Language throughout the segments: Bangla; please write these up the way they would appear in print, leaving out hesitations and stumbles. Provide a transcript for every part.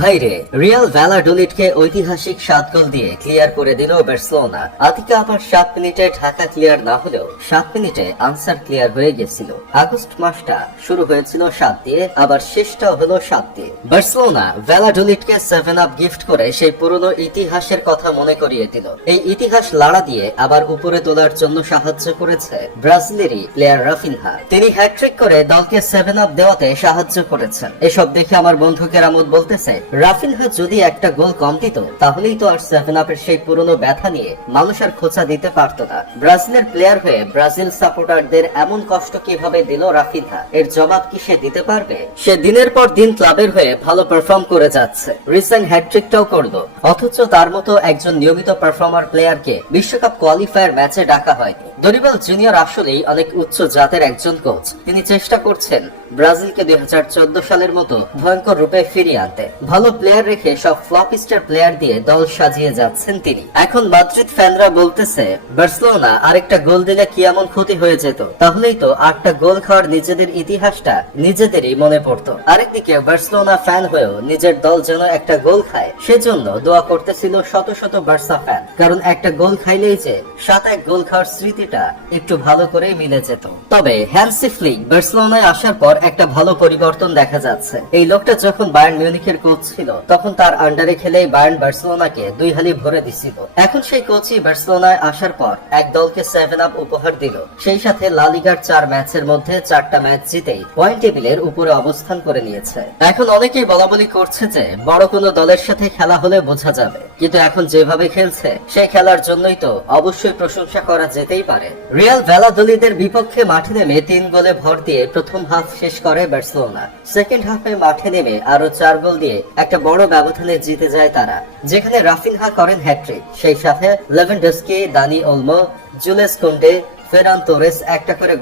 ভাইরে, রিয়াল ভ্যালাডোলিডকে ঐতিহাসিক 7 গোল দিয়ে ক্লিয়ার করে দিল বার্সেলোনা। আতিকা আবার 7 মিনিটে ঢাকা ক্লিয়ার না হলেও 7 মিনিটে আনসার ক্লিয়ার হয়ে গেছিল। আগস্ট মাসটা শুরু হয়েছিল 7 দিয়ে, আবার শেষটাও হলো 7 দিয়ে। বার্সেলোনা ভ্যালাডোলিডকে 7 আপ গিফট করে সেই পুরনো ইতিহাসের কথা মনে করিয়ে দিল। এই ইতিহাস লাড়া দিয়ে আবার উপরে তোলার জন্য সাহায্য করেছে ব্রাজিলেরই প্লেয়ার রাফিনহা। তিনি হ্যাট্রিক করে দলকে 7 আপ দেওয়াতে সাহায্য করেছেন। এসব দেখে আমার বন্ধু কেরামত বলতেছে, রাফিনহা যদি একটা গোল কম দিত তাহলেই তো আর 7 আপের সেই পুরনো ব্যথা নিয়ে মানুষ আর খোঁচা দিতে পারত না। ব্রাজিলের প্লেয়ার হয়ে ব্রাজিল সাপোর্টারদের এমন কষ্ট কিভাবে দিল রাফিনহা, এর জবাব কি সে দিতে পারবে? সে দিনের পর দিন ক্লাবের হয়ে ভালো পারফর্ম করে যাচ্ছে, রিসেন্ট হ্যাটট্রিকটাও করলো। অথচ তার মতো একজন নিয়মিত পারফর্মার প্লেয়ারকে বিশ্বকাপ কোয়ালিফায়ার ম্যাচে ডাকা হয়নি। দরিবাল জুনিয়র আসলেই অনেক উচ্চ জাতের একজন কোচ। তিনি চেষ্টা করছেন ব্রাজিলকে 2014 সালের মতো ভয়ঙ্কর রূপে ফিরিয়ে আনতে। ভালো প্লেয়ার রেখে সব ফ্লপ স্টার প্লেয়ার দিয়ে দল সাজিয়ে যাচ্ছেন তিনি। এখন মাদ্রিদ ফ্যানরা বলতেছে, বার্সেলোনা আরেকটা গোল দিলে কি এমন ক্ষতি হয়ে যেত? তাহলেই তো 8টা গোল খাওয়ার নিজেদের ইতিহাসটা নিজেদেরই মনে পড়তো। আরেকদিকে বার্সেলোনা ফ্যান হয়েও নিজের দল যেন একটা গোল খায় সেজন্য দোয়া করতেছিল শত শত বার্সা ফ্যান। কারণ একটা গোল খাইলেই যে 7-1 গোল খাওয়ার স্মৃতিটা একটু ভালো করে মিলে যেত। তবে হ্যান্সি ফ্লিক বার্সেলোনায় আসার পর একটা ভালো পরিবর্তন দেখা যাচ্ছে। এই লোকটা যখন বায়ার্ন মিউনিখের কোচ ছিল তখন তার আন্ডারে খেলেই বায়ার্ন বার্সেলোনাকে 2 হালি ভরে দিছিল। এখন সেই কোচই বার্সেলোনায় আসার পর এক দলকে 7 আপ উপহার দিল। সেই সাথে লা লিগার 4 ম্যাচের মধ্যে 4টা ম্যাচ জিতেই পয়েন্ট টেবিলের উপরে অবস্থান করে নিয়েছে। এখন অনেকেই বলাবলি করছে যে বড় কোনো দলের সাথে খেলা হলে বোঝা যাবে, কিন্তু এখন যেভাবে খেলছে সেই খেলার জন্যই তো অবশ্যই প্রশংসা করা যেতেই পারে। রিয়াল ভ্যালাডোলিডের বিপক্ষে মাঠে নেমে 3 গোলে ভর দিয়ে প্রথম হাফ শেষ করে বার্সেলোনা। সেকেন্ড হাফে মাঠে নেমে আরো 4 গোল দিয়ে একটা বড় ব্যবধানে জিতে যায় তারা, যেখানে রাফিনহা করেন হ্যাট্রিক। সেই সাথে Lewandowski, Dani Olmo, Jules কুন্ডে, Ferran Torres একটা করে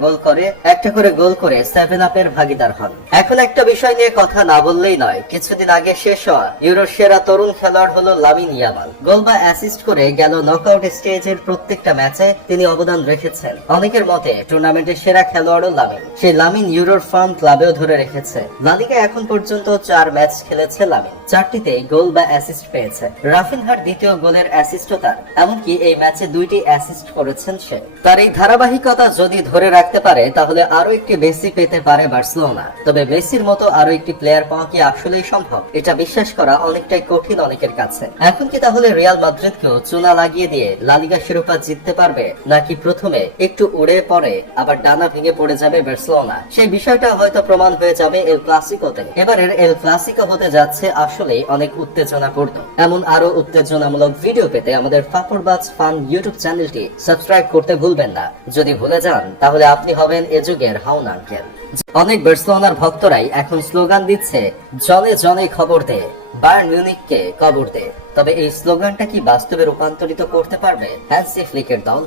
গোল করে 7 আপের ভাগিদার হন। এখন একটা বিষয় নিয়ে কথা না বললেই নয়, কিছুদিন আগে শেষ হওয়া ইউরোর সেরা তরুণ খেলোয়াড় হলো লামিন ইয়ামাল। গোল বা অ্যাসিস্ট করে গেল নকআউট স্টেজের প্রত্যেকটা ম্যাচে তিনি অবদান রেখেছেন। অনেকের মতে টুর্নামেন্টের সেরা খেলোয়াড়ও লামিন। সেই লামিন ইউরোর ফর্ম ক্লাবেও ধরে রেখেছে। লা লিগায় এখন পর্যন্ত 4 ম্যাচ খেলেছে লামিন, 4টিতেই গোল বা অ্যাসিস্ট পেয়েছে। রাফিনহার দ্বিতীয় গোলের অ্যাসিস্টও তার, এমনকি এই ম্যাচে 2টি অ্যাসিস্ট করেছেন সে। তার এই ধারাবাহিকতা যদি ধরে রাখতে পারে তাহলে আরো একটি মেসি পেতে পারে বার্সেলোনা। তবে মেসির মতো আরো একটি প্লেয়ার পাওয়া কি আসলেই সম্ভব? এটা বিশ্বাস করা অনেকটাই কঠিন অনেকের কাছে। এখন কি তাহলে রিয়াল মাদ্রিদকেও চুনা লাগিয়ে দিয়ে লা লিগা শিরোপা জিততে পারবে, নাকি প্রথমে একটু উড়ে পড়ে আবার ডানা ভেঙে পড়ে যাবে বার্সেলোনা? সেই বিষয়টা হয়তো প্রমাণ হয়ে যাবে এল ক্লাসিকোতে। এবারের এল ক্লাসিকো হতে যাচ্ছে আসলেই অনেক উত্তেজনাপূর্ণ। এমন আরো উত্তেজনামূলক ভিডিও পেতে আমাদের ফাফরবাজ ফান ইউটিউব চ্যানেলটি সাবস্ক্রাইব করতে ভুলবেন না। যদি ভুলে যান তাহলে আপনি হবেন এ যুগের হাউন আঙ্কেল। অনেক বার্সেলোনার ভক্তরাই এখন স্লোগান দিচ্ছে, জনে জনে খবর দে, বায়ার্ন মিউনিখকে কবর দে। তবে এই স্লোগানটা কি বাস্তবে রূপান্তরিত করতে পারবে হ্যান্সি ফ্লিকের দল?